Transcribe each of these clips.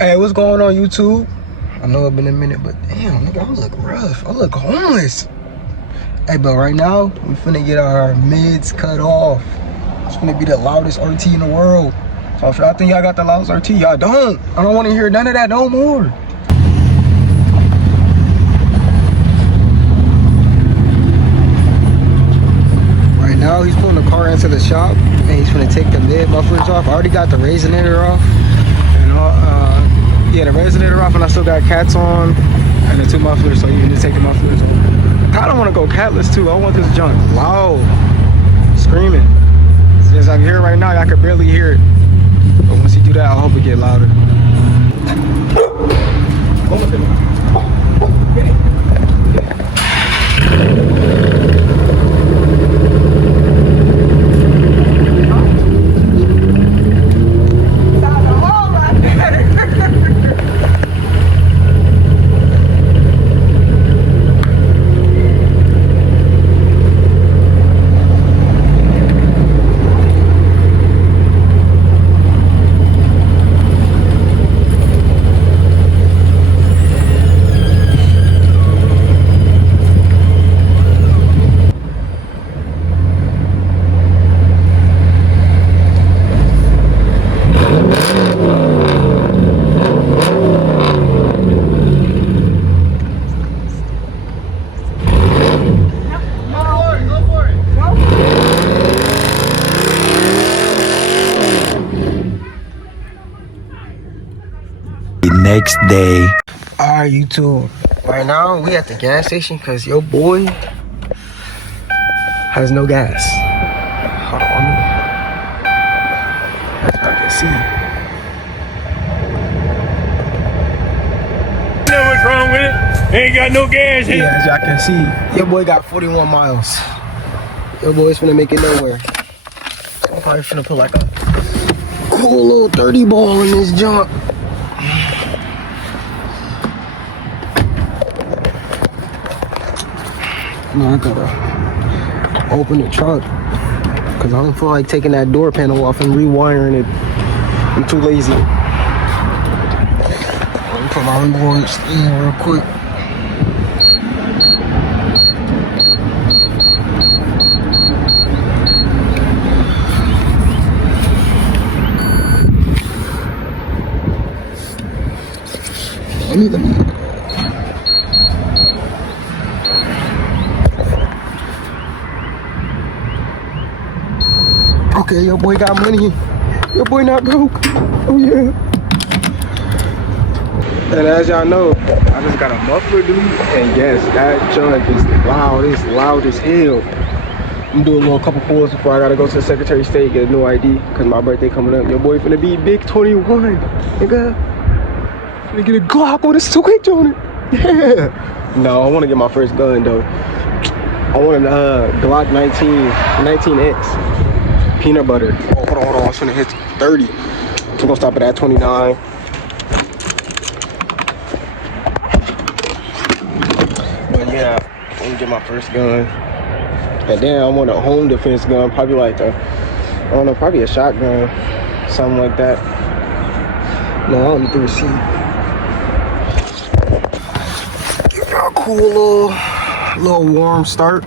Hey, what's going on, YouTube? I know it's been a minute, but damn, nigga, I look rough. I look homeless. Hey, but right now, we finna get our mids cut off. It's finna be the loudest RT in the world. So if y'all think y'all got the loudest RT, y'all don't. I don't want to hear none of that no more. Right now, he's pulling the car into the shop, and he's finna take the mid mufflers off. I already got the resonator off. Yeah, the resonator off, and I still got cats on and the two mufflers, so you can just take the mufflers off. I don't want to go catless too. I want this junk loud, screaming. As I can hear it right now, I can barely hear it. But once you do that, I hope it get louder. Next day. Alright, YouTube. Right now, we at the gas station because your boy has no gas. Hold on. As I can see. You know what's wrong with it? Ain't got no gas here. Yeah, as y'all can see, your boy got 41 miles. Your boy's finna make it nowhere. I'm probably finna put like a cool little 30 ball in this junk. Now I gotta open the truck because I don't feel like taking that door panel off and rewiring it. I'm too lazy. Let me put my remote in real quick. Let me. Okay, your boy got money. Your boy not broke. Oh yeah. And as y'all know, I just got a muffler, dude. And yes, that junk is loud. It's loud as hell. I'm doing a little couple pulls before I gotta go to the Secretary of State, get a new ID, cause my birthday coming up. Your boy finna be big 21. Nigga. Finna get a Glock with a switch on it. Yeah. No, I wanna get my first gun though. I want a Glock 19X. Peanut butter. Oh, hold on. I'm gonna hit 30. I'm gonna stop it at 29. But yeah, I'm gonna get my first gun. And then I want a home defense gun, probably like I don't know, probably a shotgun, something like that. No, I don't need the receipt. Give y'all a cool little warm start.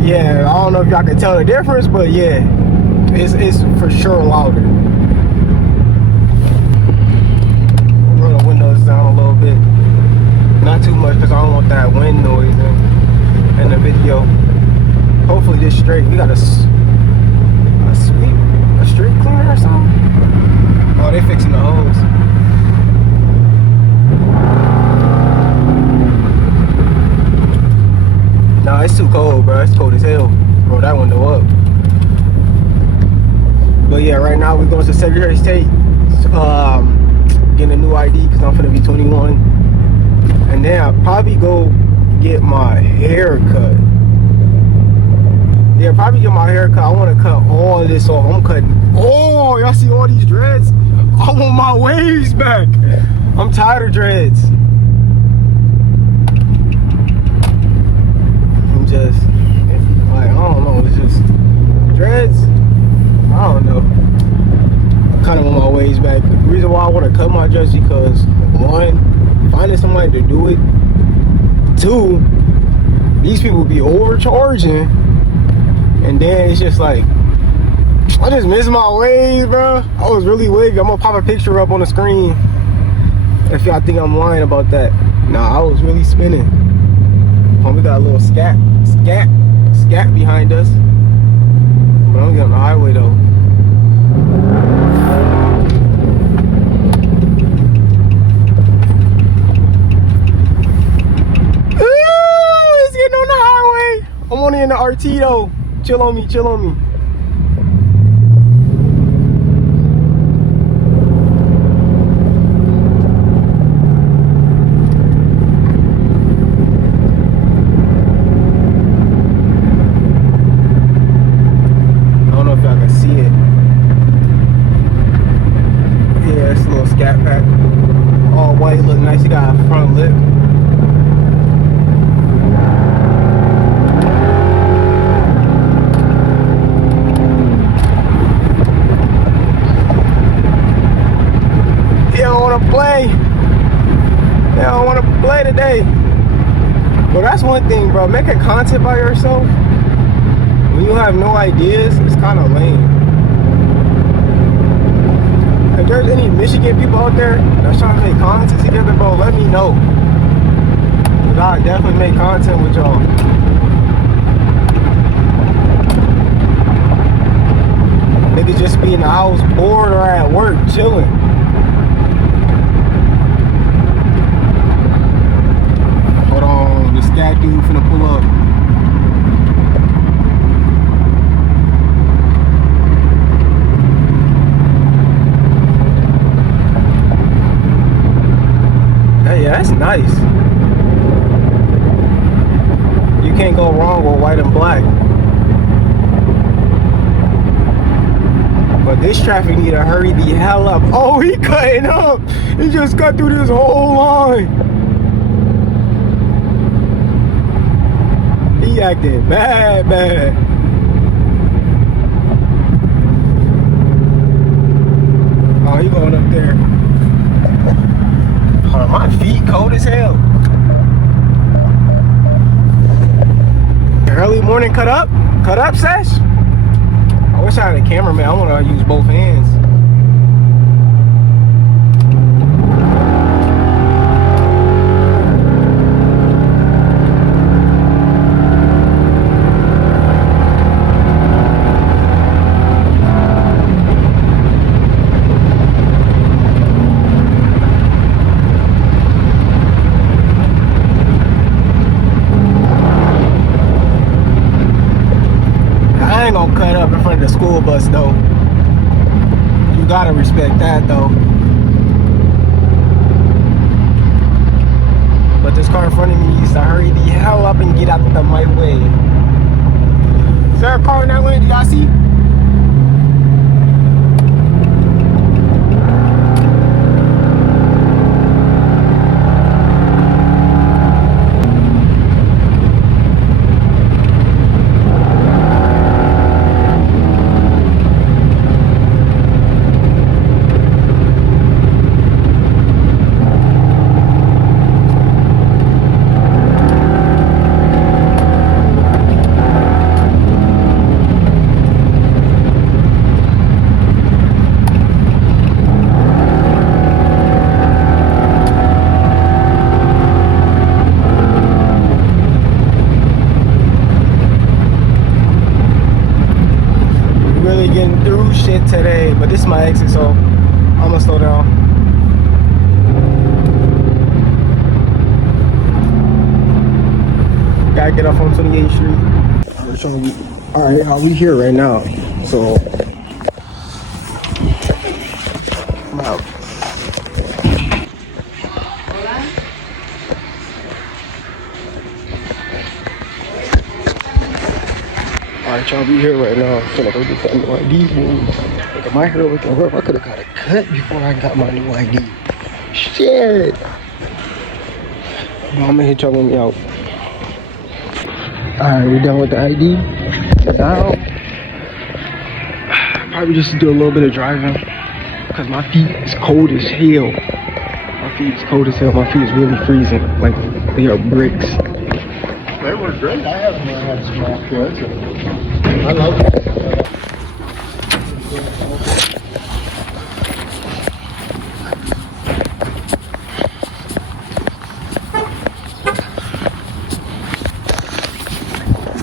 Yeah, I don't know if y'all can tell the difference, but yeah, it's for sure louder. Roll the windows down a little bit, not too much because I don't want that wind noise in the video. Hopefully this straight. We got a street cleaner or something. Oh, they fixing the hose. Nah, it's too cold, bro. It's cold as hell. Roll that window up. But yeah, right now we're going to Secretary of State. Getting a new ID because I'm finna be 21. and then I'll probably go get my hair cut. Yeah, probably get my hair cut. I want to cut all of this off. I'm cutting. Oh, y'all see all these dreads? I want my waves back. I'm tired of dreads. I'm just like, I don't know. It's just dreads. I don't know. I kind of want my waves back. The reason why I want to cut my dreads because one, finding somebody to do it. Two, these people be overcharging. And then it's just like, I just miss my waves, bro. I was really wavy. I'm gonna pop a picture up on the screen if y'all think I'm lying about that. Nah, I was really spinning. We got a little scat behind us. But I'm getting on the highway though. Ooh, it's getting on the highway. I'm only in the RT though. Chill on me, chill on me. I don't know if y'all can see it. Yeah, it's a little scat pack. All white, look nice. You got a front lip. They don't want to play today. But that's one thing, bro. Making content by yourself when you have no ideas, it's kind of lame. If there's any Michigan people out there that's trying to make content together, bro, let me know. Cause I definitely make content with y'all. Niggas just be in the house bored or at work chilling. That dude finna pull up. Hey, that's nice. You can't go wrong with white and black. But this traffic need to hurry the hell up. Oh, he cutting up. He just cut through this whole line. He acting bad. Oh, he going up there. Hold on, my feet cold as hell. Early morning cut up sesh. I wish I had a cameraman. I want to use both hands. Cut up in front of the school bus though. You gotta respect that though. But this car in front of me needs to hurry the hell up and get out of my way. Is there a car in that lane? Do y'all see? Getting through shit today, but this is my exit, so I'm gonna slow down. Gotta get off on 28th Street. Alright, we here right now, so I'm out. Alright, y'all, be here right now. I'm finna go get that new ID, boy. Look at my hair looking rough. I could've got a cut before I got my new ID. Shit. But I'm gonna hit y'all when we out. Alright, we done with the ID. Now, probably just do a little bit of driving. Cause my feet is cold as hell. My feet is cold as hell. My feet is really freezing. Like, they are bricks. They were great. I haven't had small kids. I love it.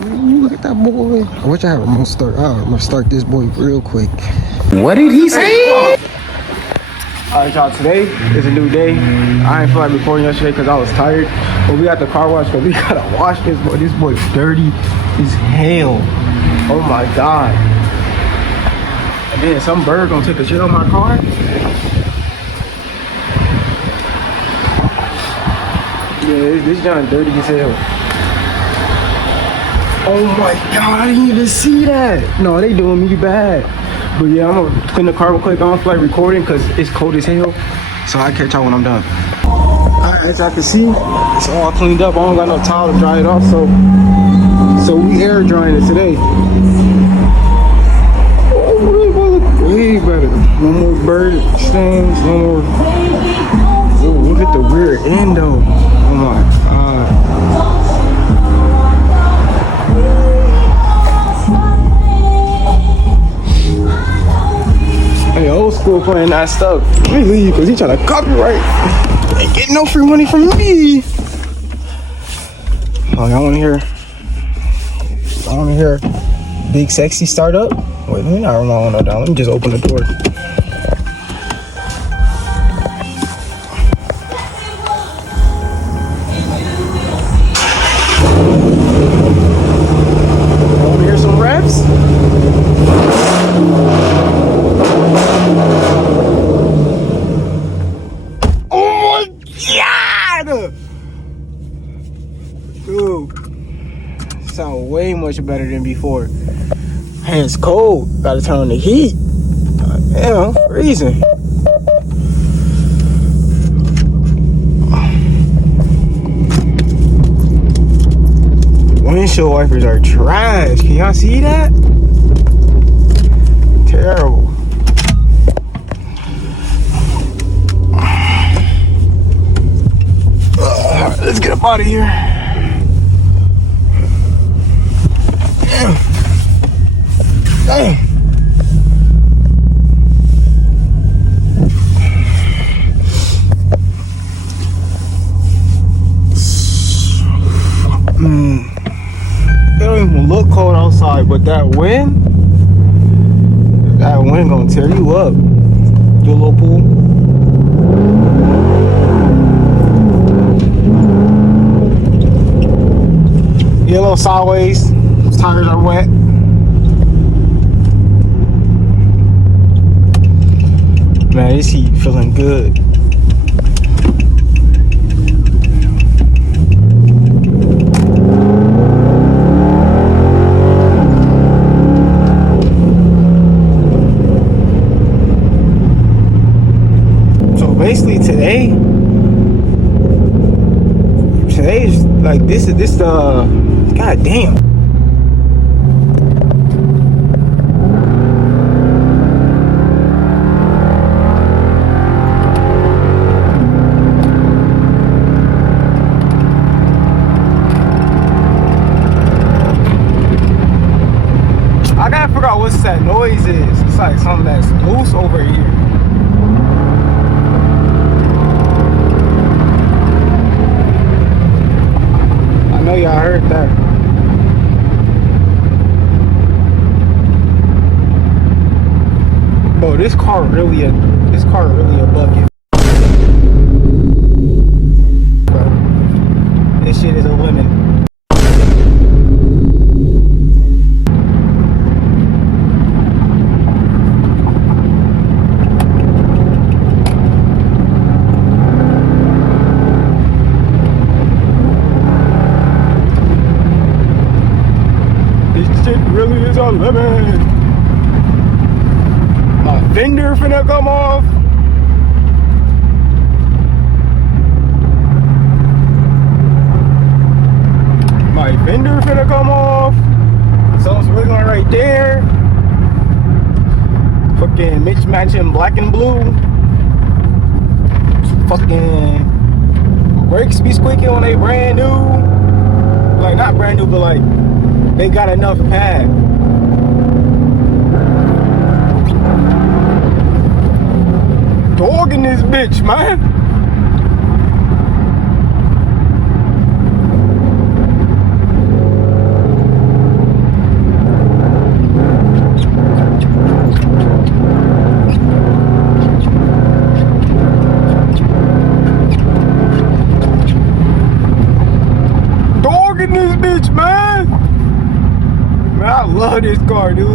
Ooh, look at that boy. I wish I had a remote start. I'm gonna start this boy real quick. What did he say? Alright, y'all, today is a new day. I ain't feel like recording yesterday because I was tired. But we got the car wash, but we gotta wash this boy. This boy's dirty as hell. Oh my god. And then some bird gonna take a shit on my car. Yeah, this John dirty as hell. Oh my god, I didn't even see that. No, they doing me bad. But yeah, I'm gonna clean the car real quick. I don't feel like recording because it's cold as hell. So I'll catch y'all when I'm done. Alright, as y'all can see, it's all cleaned up. I don't got no towel to dry it off, so we air drying it today. Oh, way better. No more bird stains, no more. Oh, look at the rear end though. Oh my god. Hey, old school playing that stuff. Let me leave because he trying to copyright. Ain't getting no free money from me. Oh, y'all wanna hear? I wanna hear Big Sexy start up? Wait, let me not roll my window down. Let me just open the door. I wanna hear some raps? Dude, sound way much better than before. And it's cold. Gotta turn on the heat. Damn, freezing. Windshield wipers are trash. Can y'all see that? Terrible. Let's get up out of here. Damn. Damn. It don't even look cold outside, but that wind gonna tear you up. Your little pool. Get a little sideways. His tires are wet. Man, this heat feeling good. So basically today's like this the god damn. I gotta figure out what that noise is. It's like something that's loose over here. I know y'all heard that. Bro, this car really a bucket. Bro, this shit is a lemon. This shit really is a lemon. My fender finna come off. My fender finna come off. Something's wiggling right there. Fucking mix matching black and blue. Fucking brakes be squeaking when they brand new. Like not brand new, but like they got enough pad. Dog in this bitch, man. This bitch, man. Man, I love this car, dude.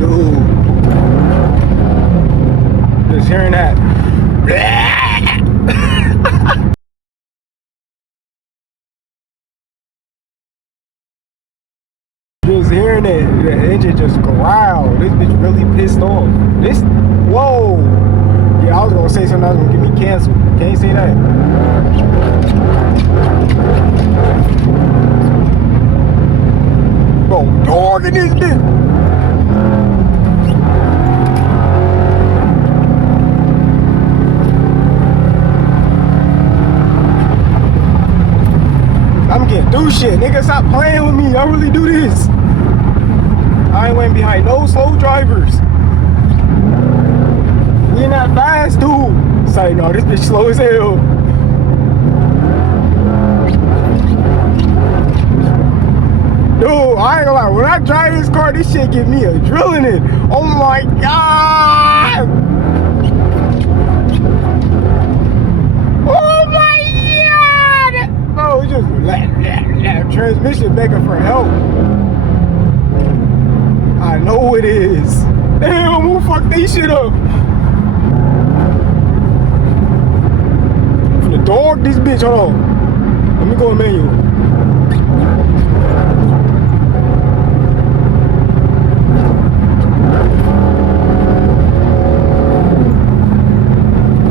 Dude. Just hearing that. Just hearing it, the engine just growl. This bitch really pissed off. This, whoa. Yeah, I was gonna say something that was gonna get me canceled. Can't say that. Bro, dog in this bitch. I'm getting through shit. Nigga, stop playing with me. I really do this. I ain't waiting behind no slow drivers. We not fast, dude. Sorry, no, this bitch slow as hell. Dude, I ain't gonna lie. When I drive this car, this shit give me adrenaline. Oh my god. Oh my god. Bro, it's just transmission begging for help. I know it is. Damn, who fucked this shit up? I'm finna dog this bitch. Hold on. Let me go in manual.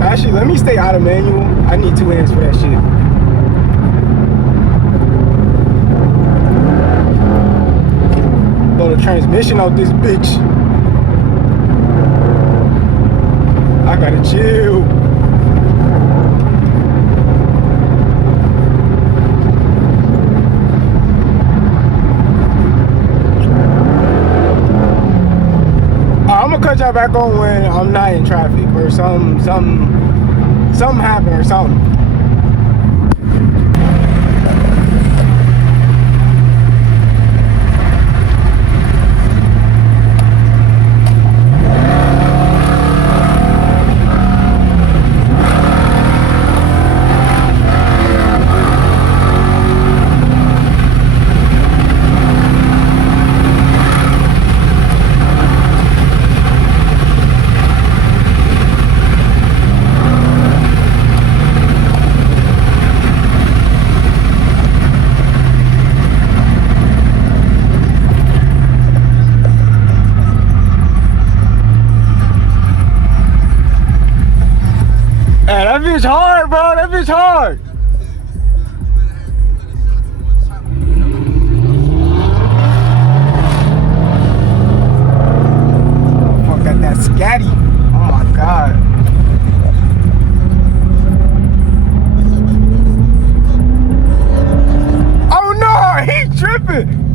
Actually, let me stay out of manual. I need 2 hands for that shit. Blow the transmission out this bitch. I gotta chill. I'm gonna cut y'all back on when I'm not in traffic or something happened or something. Hey, that bitch hard, bro. That bitch hard. Fuck, got that scatty. Oh my god. Oh no, he tripping.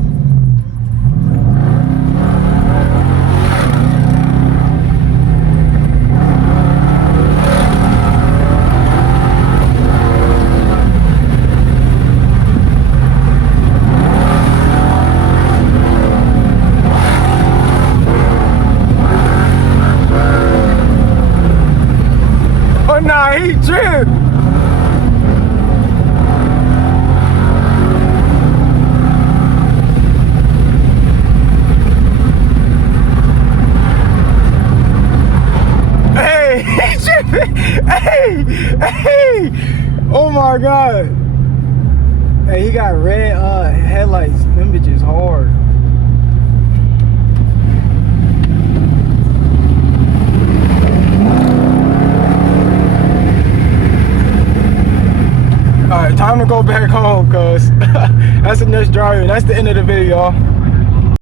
Hey! Oh my god! Hey, he got red headlights. Them bitches hard. Alright, time to go back home, cuz that's the next drive. That's the end of the video, y'all.